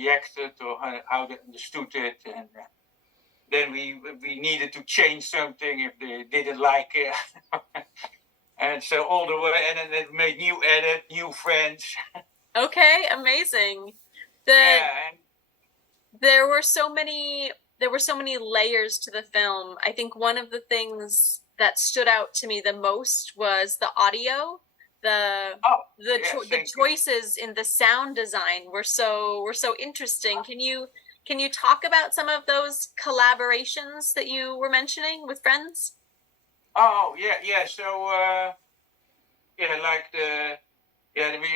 reacted or how they understood it, and then we needed to change something if they didn't like it. And so all the way, and then it made new edit, new friends. Okay, amazing. There were so many layers to the film. I think one of the things that stood out to me the most was the audio. The choices in the sound design were so interesting. Can you talk about some of those collaborations that you were mentioning with friends? Oh yeah. So we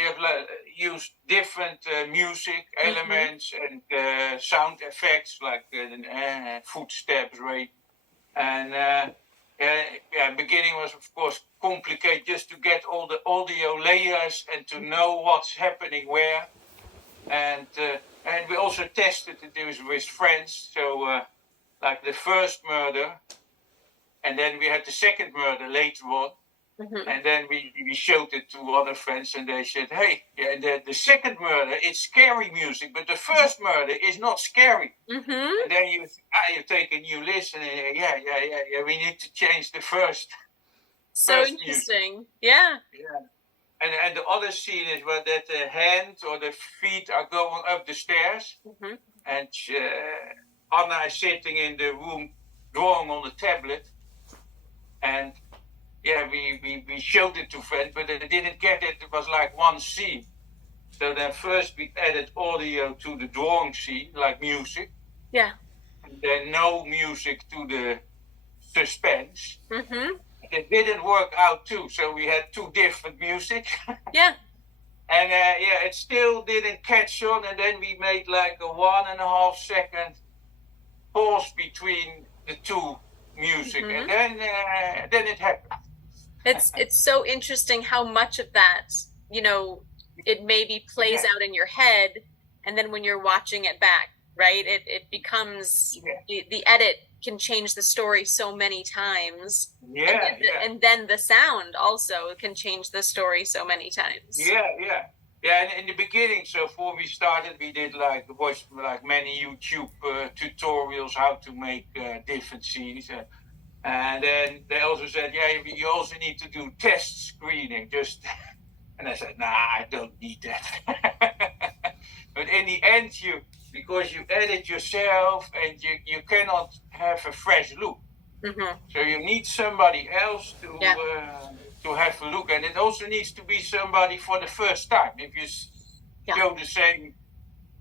have used different music elements and sound effects like footsteps, right? And beginning was of course complicated just to get all the audio layers and to know what's happening where, and we also tested it with friends. So like the first murder, and then we had the second murder later on. Mm-hmm. And then we showed it to other friends, and they said, "Hey, the second murder, it's scary music, but the first murder is not scary." Mm-hmm. And then you take a new listen, and we need to change the first. So first interesting, music. Yeah. And the other scene is where that the hand or the feet are going up the stairs, mm-hmm. and Anna is sitting in the room drawing on the tablet, and. Yeah, we showed it to friends, but they didn't get it. It was like one scene. So then first we added audio to the drawing scene, like music. Yeah. And then no music to the suspense. Mm-hmm. It didn't work out too, so we had two different music. Yeah. And it still didn't catch on, and then we made like a 1.5 second pause between the two music, mm-hmm. and then it happened. It's so interesting how much of that, it maybe plays out in your head, and then when you're watching it back, right, it becomes the edit can change the story so many times. And then the sound also can change the story so many times. Yeah. And in the beginning, so before we started, we did watch many YouTube tutorials how to make different scenes. And then they also said, you also need to do test screening. And I said, nah, I don't need that. But in the end, because you edit yourself and you cannot have a fresh look. Mm-hmm. So you need somebody else to have a look. And it also needs to be somebody for the first time. If you show the same,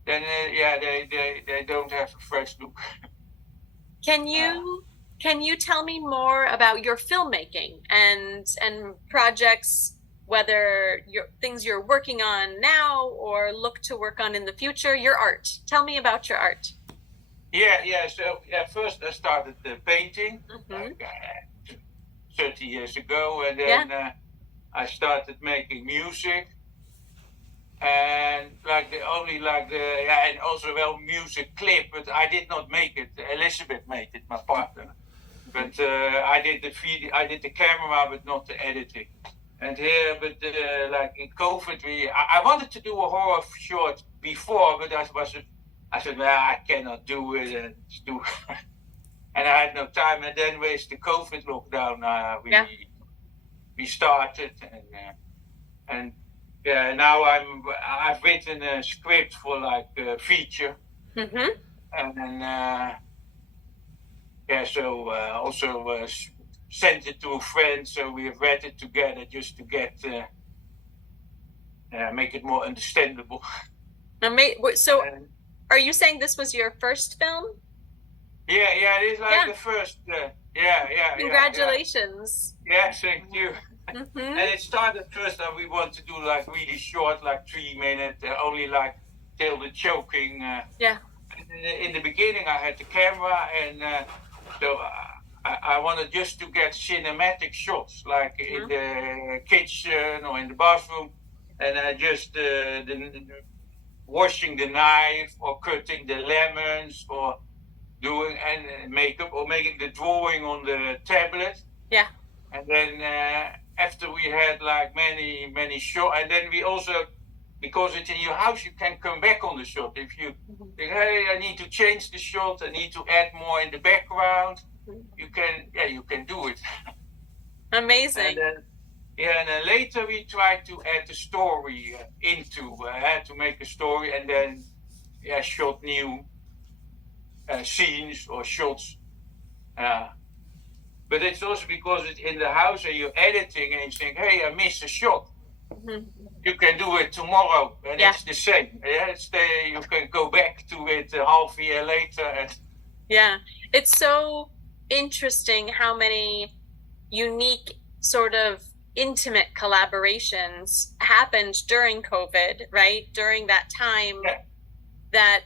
then they don't have a fresh look. Can you tell me more about your filmmaking and projects, whether things you're working on now or look to work on in the future, your art? Tell me about your art. So first I started painting 30 years ago, and then I started making music. And and also music clip, but I did not make it. Elizabeth made it, my partner. But I did the video, I did the camera, but not the editing. And here, but in COVID, I wanted to do a horror short before, but I said, well, I cannot do it, and and I had no time. And then with the COVID lockdown, we started, and now I've written a script for a feature, mm-hmm. and then. Also sent it to a friend, so we have read it together just to get make it more understandable. So, are you saying this was your first film? Yeah, it is the first. Congratulations. Yeah, thank you. Mm-hmm. And it started first that we want to do really short, 3 minutes, only till the choking. In the beginning, I had the camera, and so I wanted just to get cinematic shots, mm-hmm. in the kitchen or in the bathroom, and just washing the knife or cutting the lemons or doing makeup or making the drawing on the tablet. Yeah. And then after we had many shots, and then we also because it's in your house, you can come back on the shot. If you think, hey, I need to change the shot, I need to add more in the background, you can do it. Amazing. And then later we try to add the story to make a story, and then shot new scenes or shots. But it's also because it's in the house and you're editing and you think, hey, I missed a shot. You can do it tomorrow, and it's the same. You can go back to it half a year later. Yeah, it's so interesting how many unique sort of intimate collaborations happened during COVID, right? During that time that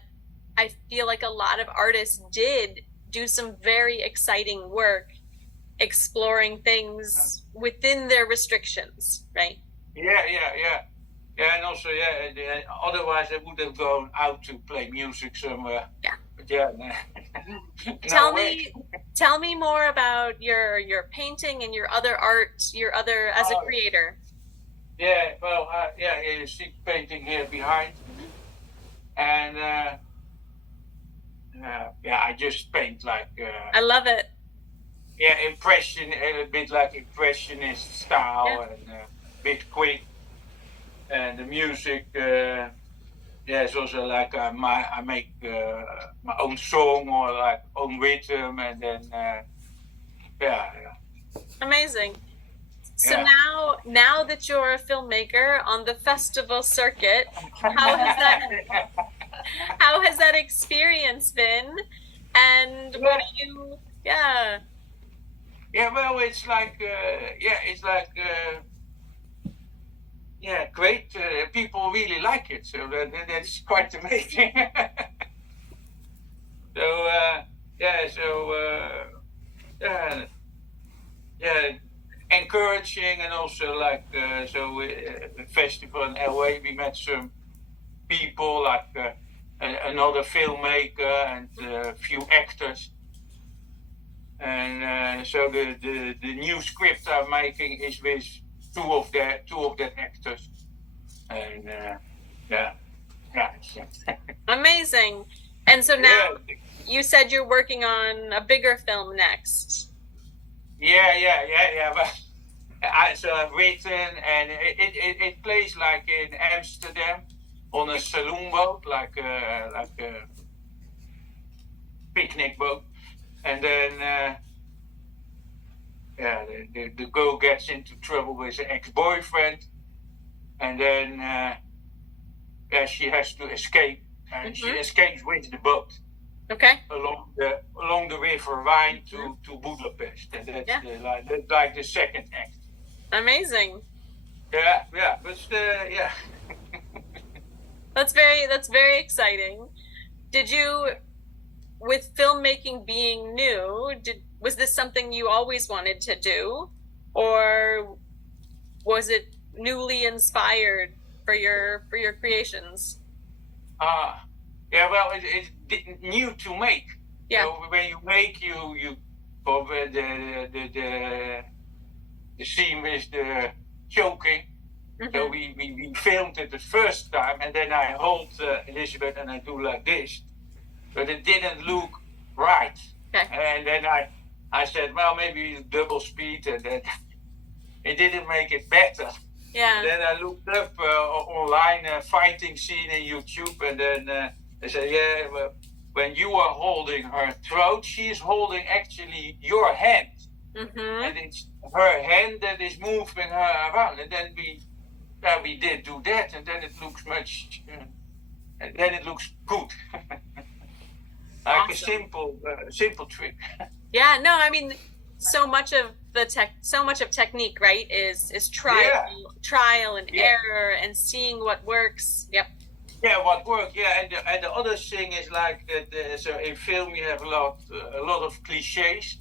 I feel like a lot of artists did do some very exciting work exploring things within their restrictions, right? Yeah, and also, otherwise I would have gone out to play music somewhere. Yeah. But Tell me more about your painting and your other art, as a creator. Yeah, well, you see painting here behind, and I just paint like. I love it. Yeah, a bit like impressionist style, and a bit quick, and the music. It's also like I make my own song or like own rhythm, and then Amazing. So now that you're a filmmaker on the festival circuit, how has that experience been? And what do you? Yeah. Yeah, well, it's like great. People really like it, so that's quite amazing. Encouraging, and also like the festival in LA, we met some people like another filmmaker and a few actors. And so the new script I'm making is with two of the actors, and Amazing. And so now you said you're working on a bigger film next. Yeah. But so I've written, and it plays like in Amsterdam on a saloon boat, like a picnic boat. And then, the girl gets into trouble with her ex-boyfriend, and then, she has to escape, and she escapes with the boat. Okay. Along the River Rhine to Budapest, and that's like the second act. Amazing. Yeah, but That's very exciting. Did you? With filmmaking being new, was this something you always wanted to do, or was it newly inspired for your creations? Well, it's new to make. Yeah. So when you make, you over the scene with the choking. So we filmed it the first time, and then I hold Elizabeth and I do like this. But it didn't look right. Okay. And then I said, well, maybe double speed, and then it didn't make it better. Yeah. Then I looked up online a fighting scene in YouTube, and then they said, well, when you are holding her throat, she's holding actually your hand. And it's her hand that is moving her around. And then we did do that, and then it looks and then it looks good. Like awesome. a simple trick. Yeah, no, I mean, so much of technique, right, is trial and error and seeing what works. Yep. Yeah, what works. Yeah, and the other thing is like that. So in film you have a lot of cliches,